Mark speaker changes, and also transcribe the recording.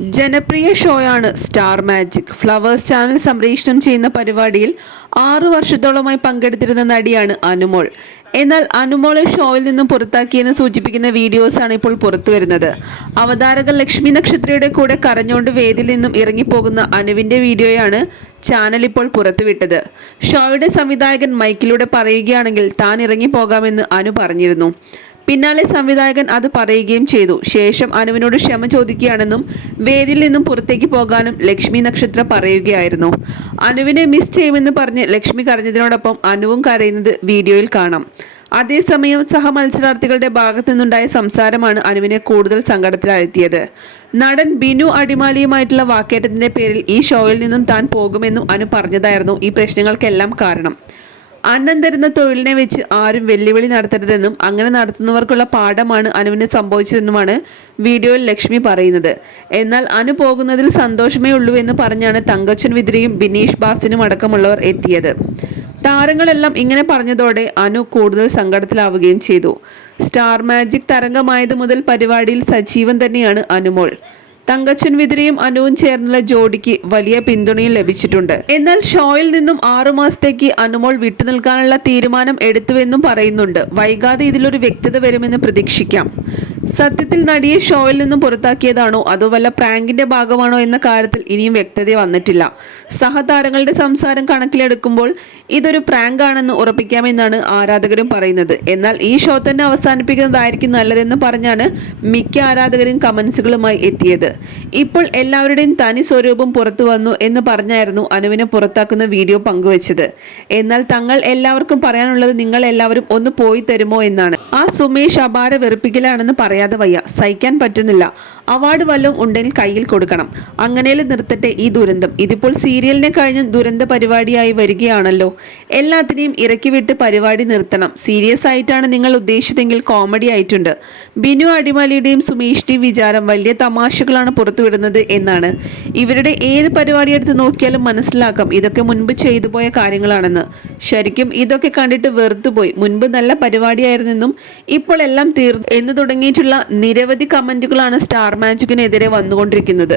Speaker 1: ജനപ്രിയ ഷോയാണ് star magic. Flowers channel സംപ്രേഷണം ചെയ്യുന്ന പരിപാടിയിൽ ആറു വർഷത്തോളമായി പങ്കെടുത്തിരുന്ന നടിയാണ് അനുമോൾ. എന്നാൽ അനുമോളെ ഷോയിൽ നിന്നും പുറത്താക്കിയെന്ന് സൂചിപ്പിക്കുന്ന വീഡിയോസാണ് ഇപ്പോൾ പുറത്തു വരുന്നത്. അവതാരക ലക്ഷ്മി നക്ഷത്രയുടെ കൂടെ കരഞ്ഞുകൊണ്ട് വേദിയിൽ നിന്നും ഇറങ്ങിപ്പോകുന്ന അനുവിന്റെ വീഡിയോയാണ് ചാനൽ ഇപ്പോൾ പുറത്തുവിട്ടത്. ഷോയുടെ സംവിധായകൻ മൈക്കിലൂടെ പറയുകയാണെങ്കിൽ താൻ ഇറങ്ങിപ്പോകാമെന്ന് അനു പറഞ്ഞിരുന്നു. പിന്നാലെ സംവിധായകൻ അത് പറയുകയും ചെയ്തു. ശേഷം അനുവിനോട് ക്ഷമ ചോദിക്കുകയാണെന്നും വേദിയിൽ നിന്നും പുറത്തേക്ക് പോകാനും ലക്ഷ്മി നക്ഷത്ര പറയുകയായിരുന്നു. അനുവിനെ മിസ് ചെയ്യുമെന്ന് പറഞ്ഞ് ലക്ഷ്മി കരഞ്ഞതിനോടൊപ്പം അനുവും കരയുന്നത് വീഡിയോയിൽ കാണാം. അതേസമയം സഹമത്സരാർത്ഥികളുടെ ഭാഗത്തു നിന്നുണ്ടായ സംസാരമാണ് അനുവിനെ കൂടുതൽ സങ്കടത്തിലാഴ്ത്തിയത്. നടൻ ബിനു അടിമാലിയുമായിട്ടുള്ള വാക്കേറ്റത്തിന്റെ പേരിൽ ഈ ഷോയിൽ നിന്നും താൻ പോകുമെന്നും അനു പറഞ്ഞതായിരുന്നു ഈ പ്രശ്നങ്ങൾക്കെല്ലാം കാരണം. അന്നം തരുന്ന തൊഴിലിനെ വെച്ച് ആരും വെല്ലുവിളി നടത്തരുതെന്നും അങ്ങനെ നടത്തുന്നവർക്കുള്ള പാഠമാണ് അനുവിന് സംഭവിച്ചതെന്നുമാണ് വീഡിയോയിൽ ലക്ഷ്മി പറയുന്നത്. എന്നാൽ അനു പോകുന്നതിൽ സന്തോഷമേ ഉള്ളൂ എന്ന് പറഞ്ഞാണ് തങ്കച്ചൻ വിദ്രയും ബിനീഷ് ബാസിനും അടക്കമുള്ളവർ എത്തിയത്. താരങ്ങളെല്ലാം ഇങ്ങനെ പറഞ്ഞതോടെ അനു കൂടുതൽ സങ്കടത്തിലാവുകയും ചെയ്തു. സ്റ്റാർ മാജിക് തരംഗമായത് മുതൽ പരിപാടിയിൽ സജീവൻ തന്നെയാണ് അനുമോൾ. തങ്കച്ചൻ വിതിരയും അനുവും ചേർന്നുള്ള ജോഡിക്ക് വലിയ പിന്തുണയും ലഭിച്ചിട്ടുണ്ട്. എന്നാൽ ഷോയിൽ നിന്നും ആറു മാസത്തേക്ക് അനുമോൾ വിട്ടുനിൽക്കാനുള്ള തീരുമാനം എടുത്തുവെന്നും പറയുന്നുണ്ട്. വൈകാതെ ഇതിലൊരു വ്യക്തത വരുമെന്ന് പ്രതീക്ഷിക്കാം. സത്യത്തിൽ നടിയെ ഷോയിൽ നിന്നും പുറത്താക്കിയതാണോ? അതോ വല്ല പ്രാങ്കിന്റെ ഭാഗമാണോ എന്ന കാര്യത്തിൽ ഇനിയും വ്യക്തത വന്നിട്ടില്ല. സഹതാരങ്ങളുടെ സംസാരം കണക്കിലെടുക്കുമ്പോൾ ഇതൊരു പ്രാങ്ക് ആണെന്ന് ഉറപ്പിക്കാമെന്നാണ് ആരാധകരും പറയുന്നത്. എന്നാൽ ഈ ഷോ തന്നെ അവസാനിപ്പിക്കുന്നതായിരിക്കും നല്ലതെന്ന് പറഞ്ഞാണ് മിക്ക ആരാധകരും കമന്റ്സുകളുമായി എത്തിയത്. ഇപ്പോൾ എല്ലാവരുടെയും തനി സ്വരൂപം പുറത്തു വന്നു എന്ന് പറഞ്ഞായിരുന്നു അനുവിനെ പുറത്താക്കുന്ന വീഡിയോ പങ്കുവച്ചത്. എന്നാൽ തങ്ങൾ എല്ലാവർക്കും പറയാനുള്ളത് നിങ്ങൾ എല്ലാവരും ഒന്ന് പോയി തരുമോ എന്നാണ്. ആ സുമേഷ് അപാര വെറുപ്പിക്കലാണെന്ന് പറയാതെ വയ്യ. സഹിക്കാൻ പറ്റുന്നില്ല. അവാർഡ് വല്ലതും ഉണ്ടെങ്കിൽ കയ്യിൽ കൊടുക്കണം. അങ്ങനെ നിർത്തട്ടെ ഈ ദുരന്തം. ഇതിപ്പോൾ സീരിയലിനെ കഴിഞ്ഞ് ദുരന്ത പരിപാടിയായി വരികയാണല്ലോ. എല്ലാത്തിനെയും ഇറക്കി വിട്ട് പരിപാടി നിർത്തണം. സീരിയസ് ആയിട്ടാണ് നിങ്ങൾ ഉദ്ദേശിച്ചതെങ്കിൽ കോമഡി ആയിട്ടുണ്ട്. ബിനു അടിമാലിയുടെയും സുമേഷിന്റെയും വിചാരം വലിയ തമാശകളാണ് പുറത്തുവിടുന്നത് എന്നാണ്. ഇവരുടെ ഏത് പരിപാടി എടുത്ത് നോക്കിയാലും മനസ്സിലാക്കാം. ഇതൊക്കെ മുൻപ് ചെയ്തു പോയ കാര്യങ്ങളാണെന്ന്. ശരിക്കും ഇതൊക്കെ കണ്ടിട്ട് വെറുത്തുപോയി മുൻപ് നല്ല പരിപാടിയായിരുന്നെന്നും ഇപ്പോൾ എല്ലാം തീർന്നു എന്ന് തുടങ്ങിയിട്ടുള്ള നിരവധി കമന്റുകളാണ് സ്റ്റാർ മാജിക്കിനെതിരെ വന്നുകൊണ്ടിരിക്കുന്നത്.